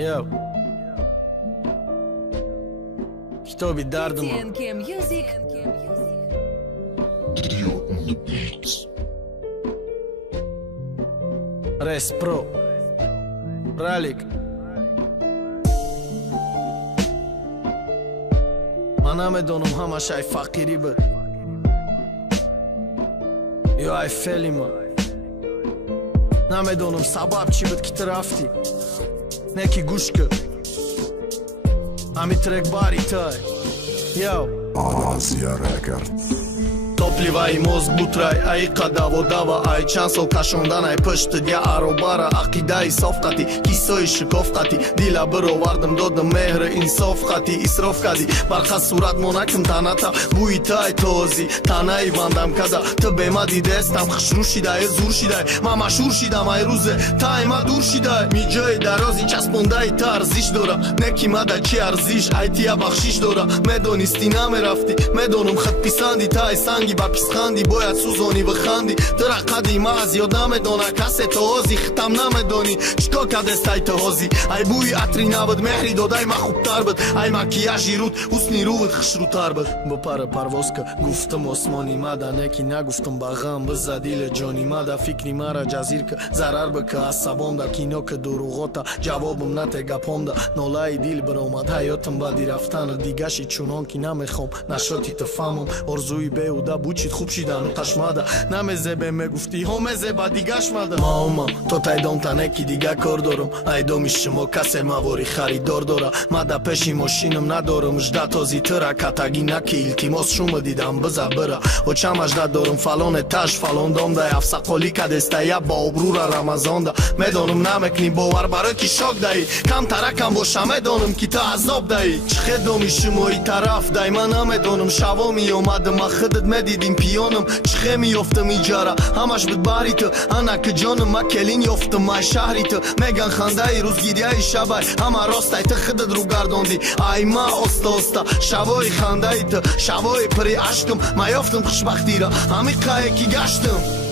Yo Kitobi dardımı TNK Music. Dio on the beats. Res Pro Ralik Mana medonum hamash aj faqiri bë Jo aj felima Na medonum sabab qi bët këtë rafti Neki gushkë Ami tregbari tëj Yo Asia Record. Topliva i mos butraj, a i ka davo-dava A i qansol ka shondan, a i pështë dja arobara Akida i sofkati, kiso i shikofkati Dila bëro vardëm do dë mehre insofkati Isrofkati, barka surat monakëm tanata Bujita i tozi, tana i vandam kada Të bema di destam, khshru shidaj e zur shidaj Mama shur shidam, a i ruze, ta i ma dur shidaj Mi gjëj darozi, qas ponda i ta arzish dora Neki ma da qi arzish, a i tia bakshish dora Me doni stina me rafti, me donum khat pisandi Ta i sangi ba piskhandi, bojat suzoni vëkhandi Tëra kadi mazi, o da me dona kase të ozi Khtam na me doni, qko ka destaj të hozi Aj buj atri navët, mehri do daj ma khuptar bët Aj makijaj i rut, usni ruvët khshrutar bët Bë pare parvoska, guftëm osmoni mada Neki na guftëm bagam, bë zadile gjoni mada Fikni mara gjazirkë, zarar bë kë asabonda Kino kë duru gota, gjavobëm na te gaponda Nola i dil bëromad, hajo të mbadi raftanë Digashi qunon kina me khom, na shoti të famëm Orzu i beu da buqit khupshida nuk tashmada Na me zebe me gufti, ho me zeba diga shmada Ma oma, to taj dom ta neki diga kordorom A i domi shmo kase ma vori khari dordora Ma da peshi moshinëm na dorëm Zhda tozi tëra katagina ki ilti mos shumë didam bëza bëra O qama zhda dorëm falon e tash falon dom Da jafsa kolika desta ja ba obrura Ramazonda Me donëm na me kni bo arbarë ki shok da i Kam tara kam bosha me donëm ki ta azob da i Qhe domi shumë i taraf da i Ma na me donëm shavomi jo ma dë ma khëdët me didin pionëm Qhemi joftëm i gjara Hamash bët baritë Ana këgjonëm ma kelin joftëm ma i shahritë Megan khandaj ruzgirja i shabaj Ama rostaj të khëdët rugar dondi A i ma osta osta Shavoj khandaj të Shavoj për i ashkëm Ma joftëm këshbaktira Ami ka e ki gashtëm